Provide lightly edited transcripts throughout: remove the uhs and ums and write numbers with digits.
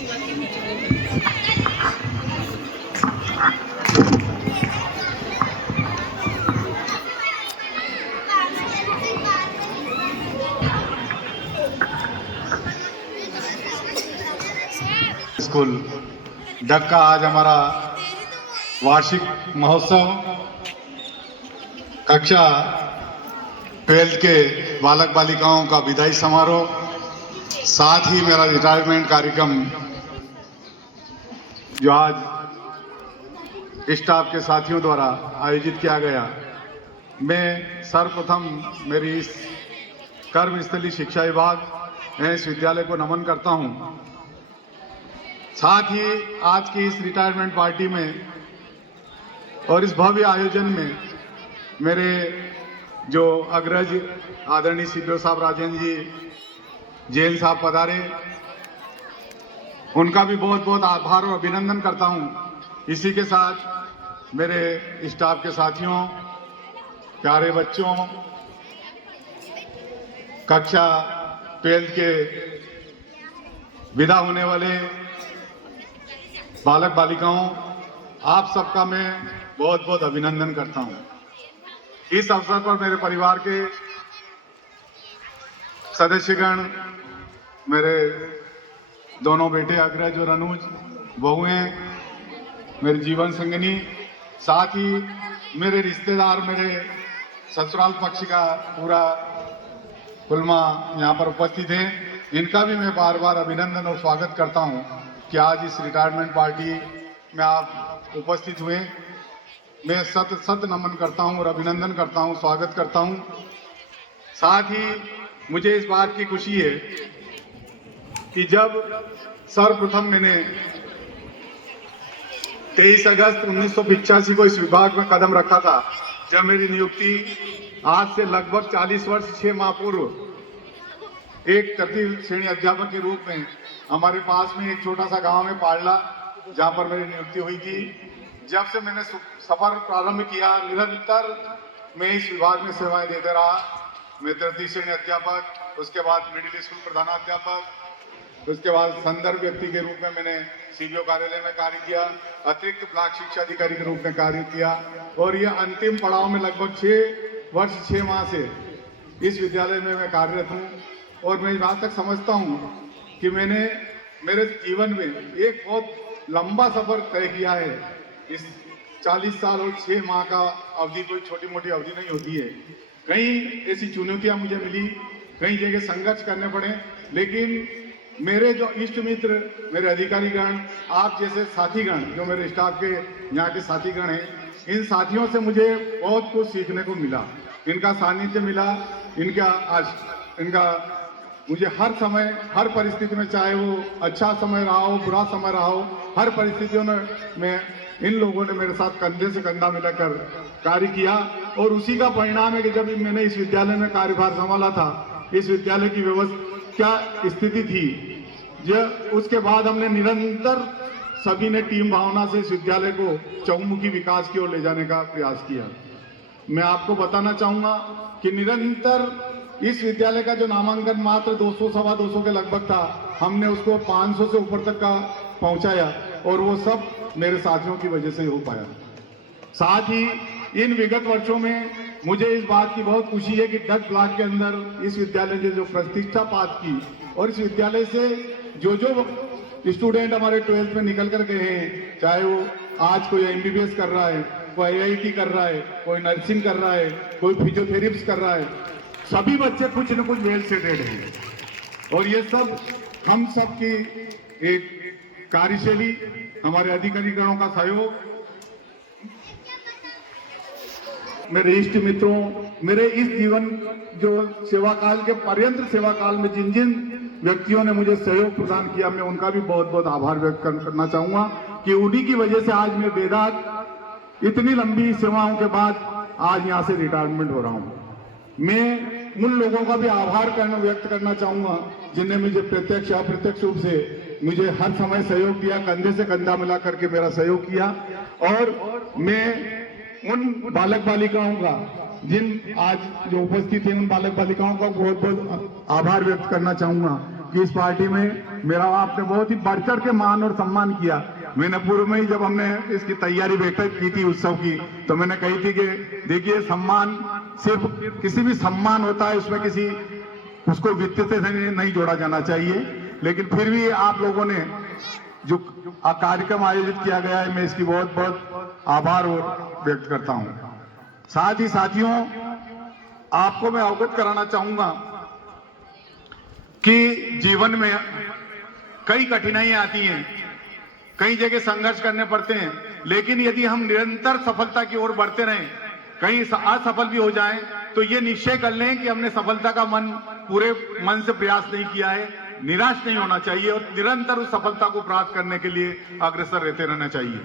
School डग का आज हमारा वार्षिक महोत्सव कक्षा 12 के बालक बालिकाओं का विदाई समारोह, साथ ही मेरा रिटायरमेंट कार्यक्रम जो आज स्टाफ के साथियों द्वारा आयोजित किया गया। मैं सर्वप्रथम मेरी इस कर्मस्थली शिक्षा विभाग इस विद्यालय को नमन करता हूं। साथ ही आज की इस रिटायरमेंट पार्टी में और इस भव्य आयोजन में मेरे जो अग्रज आदरणीय सीपीओ साहब राजेंद्र जी जेल साहब पधारे, उनका भी बहुत बहुत आभार और अभिनंदन करता हूं। इसी के साथ मेरे स्टाफ के साथियों, प्यारे बच्चों, कक्षा 12 के विदा होने वाले बालक बालिकाओं, आप सबका मैं बहुत बहुत अभिनंदन करता हूं। इस अवसर पर मेरे परिवार के सदस्यगण, मेरे दोनों बेटे अग्रज और अनुज, बहुएं, मेरे जीवन संगिनी, साथ ही मेरे रिश्तेदार, मेरे ससुराल पक्ष का पूरा कुलमा यहाँ पर उपस्थित है, इनका भी मैं बार बार अभिनंदन और स्वागत करता हूँ कि आज इस रिटायरमेंट पार्टी में आप उपस्थित हुए। मैं सत नमन करता हूँ और अभिनंदन करता हूँ, स्वागत करता हूँ। साथ ही मुझे इस बात की खुशी है कि जब सर्वप्रथम मैंने 23 अगस्त 1985 को इस विभाग में कदम रखा था, जब मेरी नियुक्ति आज से लगभग 40 वर्ष 6 माह पूर्व एक तृतीय श्रेणी अध्यापक के रूप में हमारे पास में एक छोटा सा गांव में पाड़ला, जहां पर मेरी नियुक्ति हुई थी। जब से मैंने सफर प्रारंभ किया, निरंतर मैं इस विभाग में सेवाएं देते रहा। मैं तृतीय श्रेणी अध्यापक, उसके बाद मिडिल स्कूल प्रधानाध्यापक, उसके बाद संदर्भ व्यक्ति के रूप में मैंने सीबीओ कार्यालय में कार्य किया, अतिरिक्त ब्लॉक शिक्षा अधिकारी के रूप में कार्य किया, और यह अंतिम पड़ाव में लगभग 6 वर्ष 6 माह से इस विद्यालय में मैं कार्यरत हूँ। और मैं इस बात तक समझता हूँ कि मैंने मेरे जीवन में एक बहुत लंबा सफर तय किया है। इस 40 साल और 6 माह का अवधि कोई छोटी मोटी अवधि नहीं होती है। कई ऐसी चुनौतियां मुझे मिली, कई जगह संघर्ष करने पड़े, लेकिन मेरे जो इष्ट मित्र, मेरे अधिकारीगण, आप जैसे साथीगण जो मेरे स्टाफ के यहाँ के साथीगण हैं, इन साथियों से मुझे बहुत कुछ सीखने को मिला, इनका सानिध्य मिला, इनका मुझे हर समय, हर परिस्थिति में, चाहे वो अच्छा समय रहा हो, बुरा समय रहा हो, हर परिस्थितियों में इन लोगों ने मेरे साथ कंधे से कंधा मिलाकर कार्य किया। और उसी का परिणाम है कि जब मैंने इस विद्यालय में कार्यभार संभाला था, इस विद्यालय की व्यवस्था क्या स्थिति थी, उसके बाद हमने निरंतर सभी ने टीम भावना से इस विद्यालय को चहुमुखी विकास की ओर ले जाने का प्रयास किया। मैं आपको बताना चाहूंगा कि निरंतर इस विद्यालय का जो नामांकन मात्र 200 सवा 200 के लगभग था, हमने उसको 500 से ऊपर तक का पहुंचाया, और वो सब मेरे साथियों की वजह से हो पाया। साथ ही इन विगत वर्षों में मुझे इस बात की बहुत खुशी है कि डग ब्लॉक के अंदर इस विद्यालय ने जो प्रतिष्ठा प्राप्त की, और इस विद्यालय से जो स्टूडेंट हमारे 12th में निकल कर गए हैं, चाहे वो आज कोई MBBS कर रहा है, कोई IIT कर रहा है, कोई नर्सिंग कर रहा है, कोई फिजियोथेरेपिस्ट कर रहा है, सभी बच्चे कुछ न कुछ वेल सेटेड हैं। और ये सब हम सब की एक कार्यशैली, हमारे अधिकारीगणों का सहयोग, मेरे इष्ट मित्रों, मेरे इस जीवन जो सेवा काल के पर्यंत सेवा काल में जिन जिन व्यक्तियों ने मुझे सहयोग प्रदान किया, मैं उनका भी बहुत बहुत आभार व्यक्त करना चाहूंगा कि उन्हीं की वजह से आज मैं बेदाग इतनी लंबी सेवाओं के बाद आज यहाँ से रिटायरमेंट हो रहा हूँ। मैं उन लोगों का भी आभार व्यक्त करना चाहूंगा जिन्हें मुझे प्रत्यक्ष अप्रत्यक्ष रूप से मुझे हर समय सहयोग दिया, कंधे से कंधा मिला करके मेरा सहयोग किया। और मैं उन बालक बालिकाओं का, जिन आज जो उपस्थित हैं, उन बालक बालिकाओं का बहुत बहुत आभार व्यक्त करना चाहूंगा कि इस पार्टी में मेरा आपने बहुत ही बढ़ चढ़ के मान और सम्मान किया। मैंने पूर्व में ही जब हमने इसकी तैयारी बैठक की थी उत्सव की, तो मैंने कही थी कि देखिए सम्मान सिर्फ किसी भी सम्मान होता है, उसमें किसी उसको व्यक्तित्व से नहीं जोड़ा जाना चाहिए। लेकिन फिर भी आप लोगों ने जो कार्यक्रम आयोजित किया गया है, मैं इसकी बहुत बहुत आभार व्यक्त करता हूं। साथ ही साथियों, आपको मैं अवगत कराना चाहूंगा कि जीवन में कई कठिनाइयां आती हैं, कई जगह संघर्ष करने पड़ते हैं, लेकिन यदि हम निरंतर सफलता की ओर बढ़ते रहें, कहीं असफल भी हो जाएं, तो ये निश्चय कर लें कि हमने सफलता का पूरे मन से प्रयास नहीं किया है। निराश नहीं होना चाहिए और निरंतर उस सफलता को प्राप्त करने के लिए अग्रसर रहते रहना चाहिए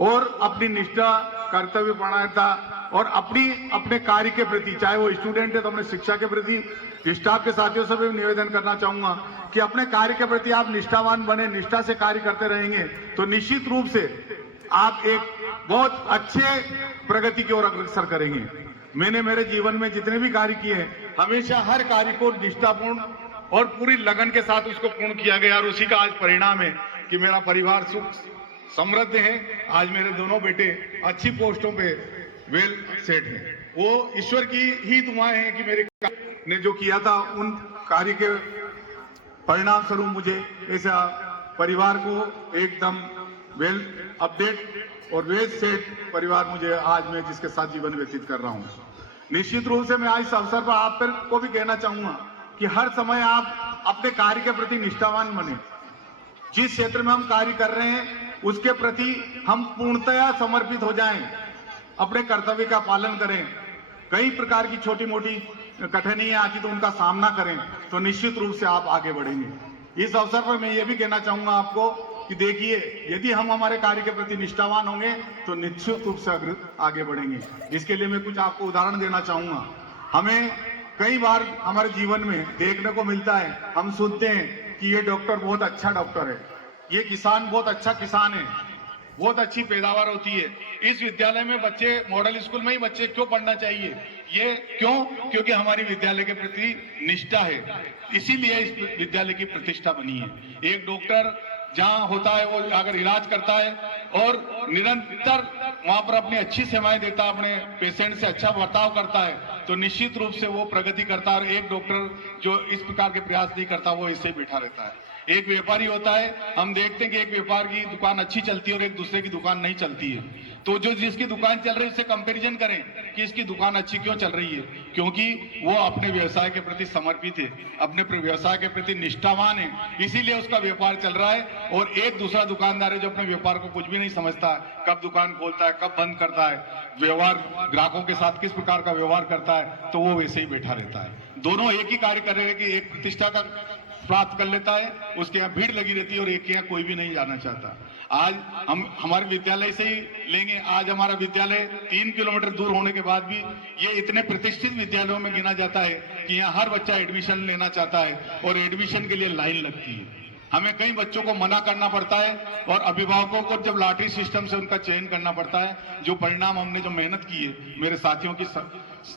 और अपनी निष्ठा, कर्तव्यपरायणता और अपने कार्य के प्रति, चाहे वो स्टूडेंट है तो अपने शिक्षा के प्रति, स्टाफ के साथियों से भी निवेदन करना चाहूंगा कि अपने कार्य के प्रति आप निष्ठावान बने, निष्ठा से कार्य करते रहेंगे तो निश्चित रूप से आप एक बहुत अच्छे प्रगति की ओर अग्रसर करेंगे। मैंने मेरे जीवन में जितने भी कार्य किए हैं, हमेशा हर कार्य को निष्ठापूर्ण और पूरी लगन के साथ उसको पूर्ण किया गया और उसी का आज परिणाम है कि मेरा परिवार सुख समृद्ध है। आज मेरे दोनों बेटे अच्छी पोस्टों पे वेल सेट हैं। वो ईश्वर की ही दुआएं हैं कि मेरे ने जो किया था उन कार्य के परिणाम स्वरूप मुझे ऐसा परिवार को एकदम वेल अपडेट और वेल सेट परिवार मुझे आज मैं जिसके साथ जीवन व्यतीत कर रहा हूं। निश्चित रूप से मैं आज इस अवसर पर आप को भी कहना चाहूंगा कि हर समय आप अपने कार्य के प्रति निष्ठावान बने। जिस क्षेत्र में हम कार्य कर रहे हैं उसके प्रति हम पूर्णतया समर्पित हो जाएं, अपने कर्तव्य का पालन करें। कई प्रकार की छोटी मोटी कठिनाइयां आती तो उनका सामना करें, तो निश्चित रूप से आप आगे बढ़ेंगे। इस अवसर पर मैं ये भी कहना चाहूंगा आपको कि देखिए, यदि हम हमारे कार्य के प्रति निष्ठावान होंगे तो निश्चित रूप से आगे बढ़ेंगे। इसके लिए मैं कुछ आपको उदाहरण देना चाहूंगा। हमें कई बार हमारे जीवन में देखने को मिलता है, हम सुनते हैं कि ये डॉक्टर बहुत अच्छा डॉक्टर है, ये किसान बहुत अच्छा किसान है, बहुत अच्छी पैदावार होती है। इस विद्यालय में बच्चे, मॉडल स्कूल में ही बच्चे क्यों पढ़ना चाहिए? ये क्यों? क्योंकि हमारी विद्यालय के प्रति निष्ठा है, इसीलिए इस विद्यालय की प्रतिष्ठा बनी है। एक डॉक्टर जहां होता है वो अगर इलाज करता है और निरंतर वहां पर अपनी अच्छी सेवाएं देता है, अपने पेशेंट से अच्छा बर्ताव करता है, तो निश्चित रूप से वो प्रगति करता है। और एक डॉक्टर जो इस प्रकार के प्रयास नहीं करता वो ऐसे ही बैठा रहता है। एक व्यापारी होता है, हम देखते हैं कि एक व्यापार की दुकान अच्छी चलती है और एक दूसरे की दुकान नहीं चलती है, तो जो जिसकी दुकान चल रही है उससे कंपैरिजन करें कि इसकी दुकान अच्छी क्यों चल रही है, क्योंकि वो अपने व्यवसाय के प्रति समर्पित है, अपने व्यवसाय के प्रति निष्ठावान है, इसीलिए उसका व्यापार चल रहा है। और एक दूसरा दुकानदार है जो अपने व्यापार को कुछ भी नहीं समझता है, कब दुकान खोलता है, कब बंद करता है, व्यवहार ग्राहकों के साथ किस प्रकार का व्यवहार करता है, तो वो वैसे ही बैठा रहता है। दोनों एक ही कार्य कर रहे हैं कि एक प्रतिष्ठा का प्राप्त कर लेता है, उसके यहाँ भीड़ लगी रहती है और एक के यहाँ कोई भी नहीं जाना चाहता। आज हम हमारे विद्यालय से ही लेंगे, आज हमारा विद्यालय 3 किलोमीटर दूर होने के बाद भी ये इतने प्रतिष्ठित विद्यालयों में गिना जाता है कि यहाँ हर बच्चा एडमिशन लेना चाहता है और एडमिशन के लिए लाइन लगती है। हमें कई बच्चों को मना करना पड़ता है और अभिभावकों को जब लॉटरी सिस्टम से उनका चयन करना पड़ता है। जो परिणाम हमने जो मेहनत की है मेरे साथियों की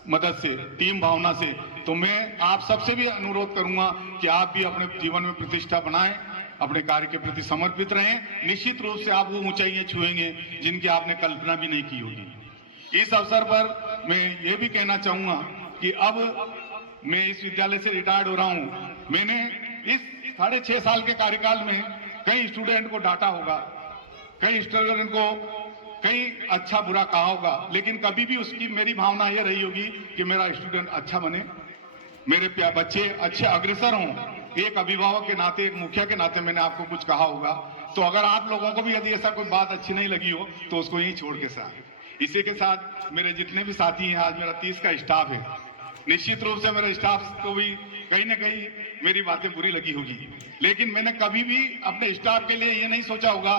मदद से, टीम भावना से, तो मैं आप सबसे भी अनुरोध करूंगा कि आप भी अपने जीवन में प्रतिष्ठा बनाएं, अपने कार्य के प्रति समर्पित रहें। निश्चित रूप से आप वो ऊंचाइयां छुएंगे जिनकी आपने कल्पना भी नहीं की होगी। इस अवसर पर मैं ये भी कहना चाहूंगा कि अब मैं इस विद्यालय से रिटायर्ड हो रहा हूं। मैंने इस 6.5 साल के कार्यकाल में कई स्टूडेंट को डांटा होगा, कई स्टूडेंट को कई अच्छा बुरा कहा होगा, लेकिन कभी भी उसकी मेरी भावना यह रही होगी कि मेरा स्टूडेंट अच्छा बने, मेरे बच्चे अच्छे अग्रसर हों। एक अभिभावक के नाते, एक मुखिया के नाते मैंने आपको कुछ कहा होगा, तो अगर आप लोगों को भी यदि ऐसा कोई बात अच्छी नहीं लगी हो तो उसको यहीं छोड़ के साथ। इसी के साथ मेरे जितने भी साथी हैं, आज मेरा 30 का स्टाफ है, निश्चित रूप से मेरे स्टाफ को भी कहीं ना कहीं मेरी बातें बुरी लगी होगी, लेकिन मैंने कभी भी अपने स्टाफ के लिए ये नहीं सोचा होगा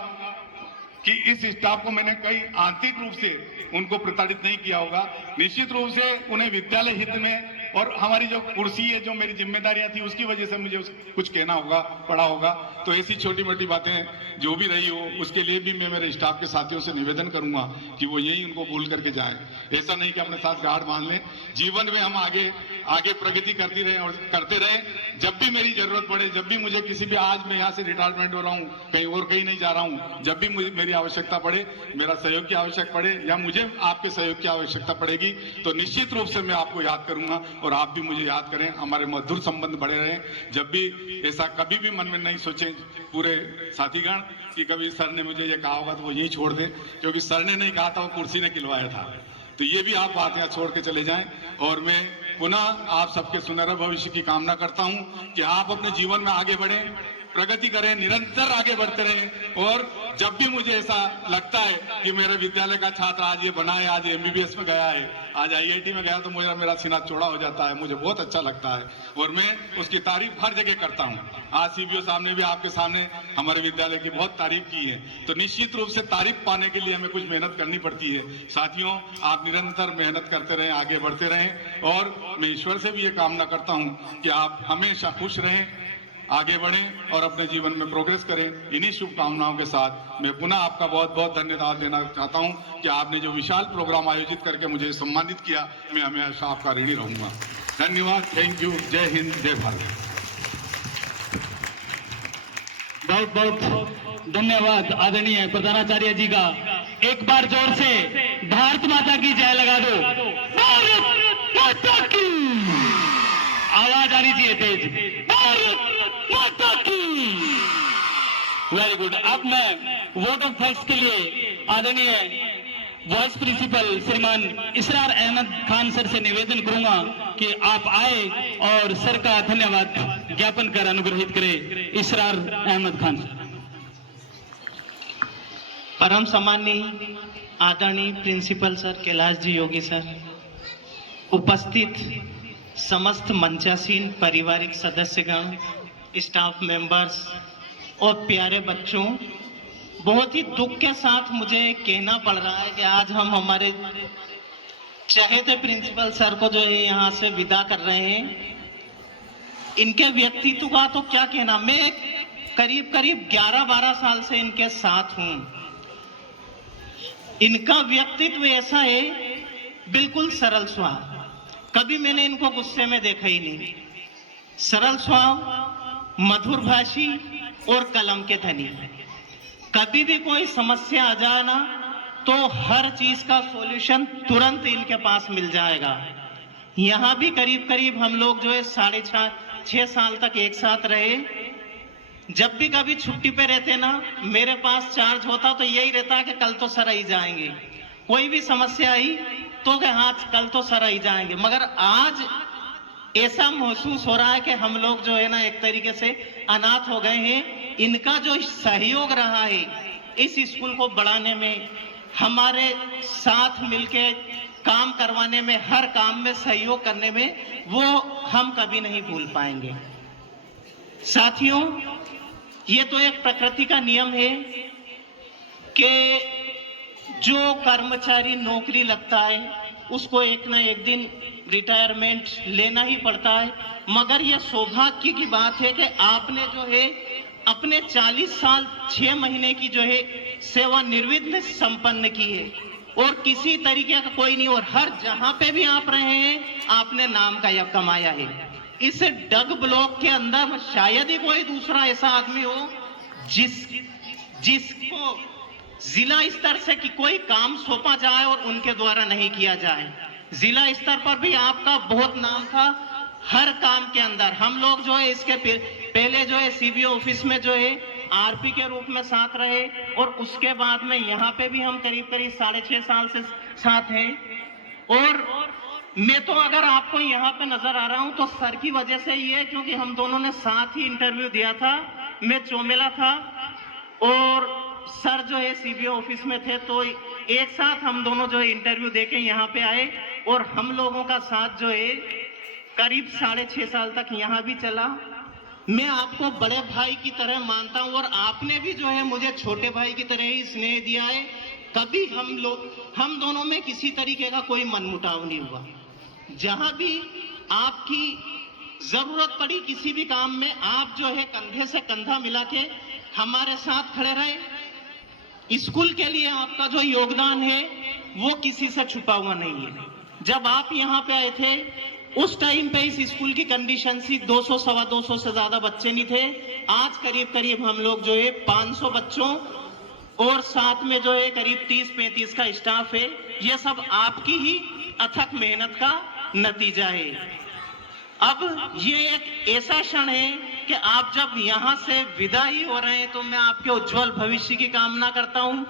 कि इस स्टाफ को मैंने कई आंतरिक रूप से उनको प्रताड़ित नहीं किया होगा। निश्चित रूप से उन्हें विद्यालय हित में और हमारी जो कुर्सी है, जो मेरी जिम्मेदारियां थी, उसकी वजह से मुझे कुछ कहना होगा, पड़ा होगा। तो ऐसी छोटी मोटी बातें जो भी रही हो उसके लिए भी मैं मेरे स्टाफ के साथियों से निवेदन करूंगा कि वो यही उनको भूल करके जाए। ऐसा नहीं कि अपने साथ गाढ़ बांध लें। जीवन में हम आगे आगे प्रगति करती रहे और करते रहे। जब भी मेरी जरूरत पड़े, जब भी मुझे किसी भी, आज मैं यहाँ से रिटायरमेंट हो रहा हूँ, कहीं और कहीं नहीं जा रहा हूँ, जब भी मुझे मेरी आवश्यकता पड़े, मेरा सहयोग की आवश्यकता पड़े या मुझे आपके सहयोग की आवश्यकता पड़ेगी तो निश्चित रूप से मैं आपको याद करूंगा और आप भी मुझे याद करें। हमारे मधुर संबंध बढ़े रहें। जब भी ऐसा कभी भी मन में नहीं सोचे पूरे साथीगण कि कभी सर ने मुझे ये कहा होगा तो वो यहीं छोड़ दे, क्योंकि सर ने नहीं कहा था, वो कुर्सी ने खिलवाया था। तो ये भी आप बात यहाँ छोड़ के चले जाएं। और मैं पुनः आप सबके सुनहरे भविष्य की कामना करता हूं कि आप अपने जीवन में आगे बढ़ें, प्रगति करें, निरंतर आगे बढ़ते रहें। और जब भी मुझे ऐसा लगता है कि मेरे विद्यालय का छात्र आज ये बना है, आज एमबीबीएस में गया है, आज आईआईटी में गया, तो मुझे मेरा सीना चौड़ा हो जाता है, मुझे बहुत अच्छा लगता है और मैं उसकी तारीफ हर जगह करता हूं। आज सीबीओ साहब ने भी आपके सामने हमारे विद्यालय की बहुत तारीफ की है। तो निश्चित रूप से तारीफ पाने के लिए हमें कुछ मेहनत करनी पड़ती है। साथियों, आप निरंतर मेहनत करते रहें, आगे बढ़ते रहें और मैं ईश्वर से भी ये कामना करता हूं कि आप हमेशा खुश रहें, आगे बढ़ें और अपने जीवन में प्रोग्रेस करें। इन्हीं शुभकामनाओं के साथ मैं पुनः आपका बहुत बहुत धन्यवाद देना चाहता हूं कि आपने जो विशाल प्रोग्राम आयोजित करके मुझे सम्मानित किया, मैं हमेशा आपका ऋणी रहूंगा। धन्यवाद, थैंक यू, जय हिंद, जय भारत। बहुत बहुत धन्यवाद आदरणीय प्रधानाचार्य जी का। एक बार जोर से भारत माता की जय लगा दो। भारत माता की आवाज आनी चाहिए तेज। भारत माता की। Very good. अब मैं वोट ऑफ थैंक्स के लिए आदरणीय वाइस प्रिंसिपल श्रीमान इसरार अहमद खान सर से निवेदन करूंगा कि आप आए और सर का धन्यवाद ज्ञापन कर अनुग्रहित करें। इसरार अहमद खान। परम सम्माननीय आदरणीय प्रिंसिपल सर कैलाश जी योगी सर, उपस्थित समस्त मंचासीन पारिवारिक सदस्यगण, स्टाफ मेंबर्स और प्यारे बच्चों, बहुत ही दुख के साथ मुझे कहना पड़ रहा है कि आज हम हमारे चहेते प्रिंसिपल सर को जो है यहाँ से विदा कर रहे हैं। इनके व्यक्तित्व का तो क्या कहना, मैं करीब करीब 11-12 साल से इनके साथ हूं। इनका व्यक्तित्व ऐसा है, बिल्कुल सरल स्वभाव, कभी मैंने इनको गुस्से में देखा ही नहीं। सरल स्वभाव, मधुर भाषी और कलम के धनी। कभी भी कोई समस्या आ जाए ना तो हर चीज का सॉल्यूशन तुरंत इनके पास मिल जाएगा। यहाँ भी करीब करीब हम लोग जो है 6.5 साल तक एक साथ रहे। जब भी कभी छुट्टी पे रहते ना, मेरे पास चार्ज होता तो यही रहता कि कल तो सर ही जाएंगे। कोई भी समस्या आई तो कहे हाँ कल तो सर ही जाएंगे। मगर आज ऐसा महसूस हो रहा है कि हम लोग जो है ना एक तरीके से अनाथ हो गए हैं। इनका जो सहयोग रहा है इस स्कूल को बढ़ाने में, हमारे साथ मिलके काम करवाने में, हर काम में सहयोग करने में, वो हम कभी नहीं भूल पाएंगे। साथियों, ये तो एक प्रकृति का नियम है कि जो कर्मचारी नौकरी लगता है उसको एक ना एक दिन रिटायरमेंट लेना ही पड़ता है। मगर यह सौभाग्य की बात है कि आपने जो है अपने 40 साल 6 महीने की जो है सेवानिवृत्ति संपन्न की है और किसी तरीके का कोई नहीं, और हर जहां पे भी आप रहे हैं आपने नाम का यह कमाया है। इस डग ब्लॉक के अंदर शायद ही कोई दूसरा ऐसा आदमी हो जिसको जिला स्तर से कि कोई काम सौंपा जाए और उनके द्वारा नहीं किया जाए। जिला स्तर पर भी आपका बहुत नाम था हर काम के अंदर। हम लोग जो है इसके पहले जो है सीबीओ ऑफिस में जो है आरपी के रूप में साथ रहे और उसके बाद में यहाँ पे भी हम करीब करीब 6.5 साल से साथ हैं। और मैं तो अगर आपको यहाँ पे नजर आ रहा हूँ तो सर की वजह से ही है, क्योंकि हम दोनों ने साथ ही इंटरव्यू दिया था। मैं चौमेला था और सर जो है सीबीओ ऑफिस में थे, तो एक साथ हम दोनों जो है इंटरव्यू देके यहाँ पे आए और हम लोगों का साथ जो है करीब 6.5 साल तक यहाँ भी चला। मैं आपको बड़े भाई की तरह मानता हूँ और आपने भी जो है मुझे छोटे भाई की तरह ही स्नेह दिया है। कभी हम दोनों में किसी तरीके का कोई मनमुटाव नहीं हुआ। जहां भी आपकी जरूरत पड़ी किसी भी काम में, आप जो है कंधे से कंधा मिला के हमारे साथ खड़े रहे। स्कूल के लिए आपका जो योगदान है वो किसी से छुपा हुआ नहीं है। जब आप यहाँ पे आए थे उस टाइम पे इस स्कूल की कंडीशन थी 200 सवा 200 से ज्यादा बच्चे नहीं थे। आज करीब करीब हम लोग जो है 500 बच्चों और साथ में जो है करीब 30-35 का स्टाफ है। ये सब आपकी ही अथक मेहनत का नतीजा है। अब ये एक ऐसा क्षण है कि आप जब यहां से विदाई हो रहे हैं तो मैं आपके उज्जवल भविष्य की कामना करता हूं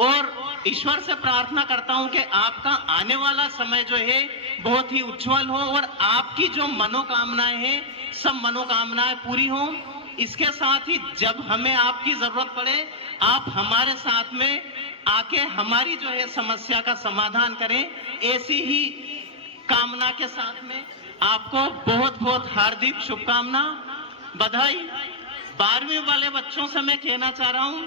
और ईश्वर से प्रार्थना करता हूं कि आपका आने वाला समय जो है बहुत ही उज्जवल हो और आपकी जो मनोकामनाएं हैं सब मनोकामनाएं पूरी हों। इसके साथ ही जब हमें आपकी जरूरत पड़े आप हमारे साथ में आके हमारी जो है समस्या का समाधान करें। ऐसी ही कामना के साथ में आपको बहुत बहुत हार्दिक शुभकामना, बधाई। 12वीं वाले बच्चों से मैं कहना चाह रहा हूं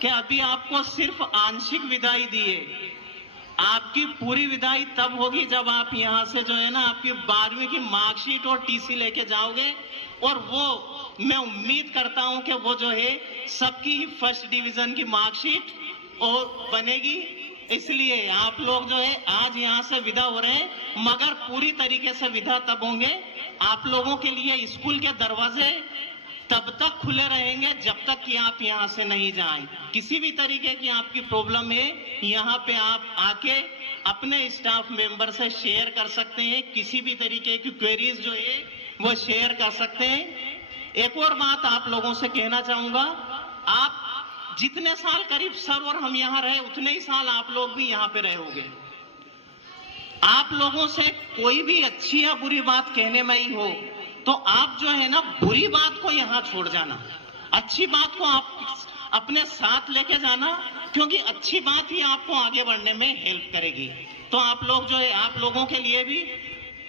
कि अभी आपको सिर्फ आंशिक विदाई दी है। आपकी पूरी विदाई तब होगी जब आप यहां से जो है ना आपकी 12वीं की मार्कशीट और टीसी लेके जाओगे और वो मैं उम्मीद करता हूं कि वो जो है सबकी ही फर्स्ट डिवीजन की मार्कशीट और बनेगी। इसलिए आप लोग जो है आज यहां से विदा हो रहे हैं मगर पूरी तरीके से विदा तब होंगे। आप लोगों के लिए स्कूल के दरवाजे तब तक खुले रहेंगे जब तक कि आप यहां से नहीं जाएं। किसी भी तरीके की आपकी प्रॉब्लम है यहां पे आप आके अपने स्टाफ मेंबर से शेयर कर सकते हैं। किसी भी तरीके की क्वेरीज जो है वो शेयर कर सकते हैं। एक और बात आप लोगों से कहना चाहूंगा, आप जितने साल करीब सर और हम यहां रहे उतने ही साल आप लोग भी यहां पे रहे होंगे। आप लोगों से कोई भी अच्छी या बुरी बात कहने में ही हो तो आप जो है ना बुरी बात को यहां छोड़ जाना, अच्छी बात को आप अपने साथ लेके जाना, क्योंकि अच्छी बात ही आपको आगे बढ़ने में हेल्प करेगी। तो आप लोग जो है आप लोगों के लिए भी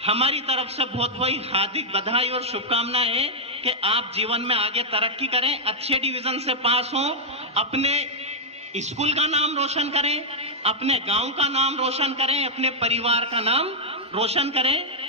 हमारी तरफ से बहुत बहुत हार्दिक बधाई और शुभकामनाएं है कि आप जीवन में आगे तरक्की करें, अच्छे डिवीजन से पास हों, अपने स्कूल का नाम रोशन करें, अपने गांव का नाम रोशन करें, अपने परिवार का नाम रोशन करें।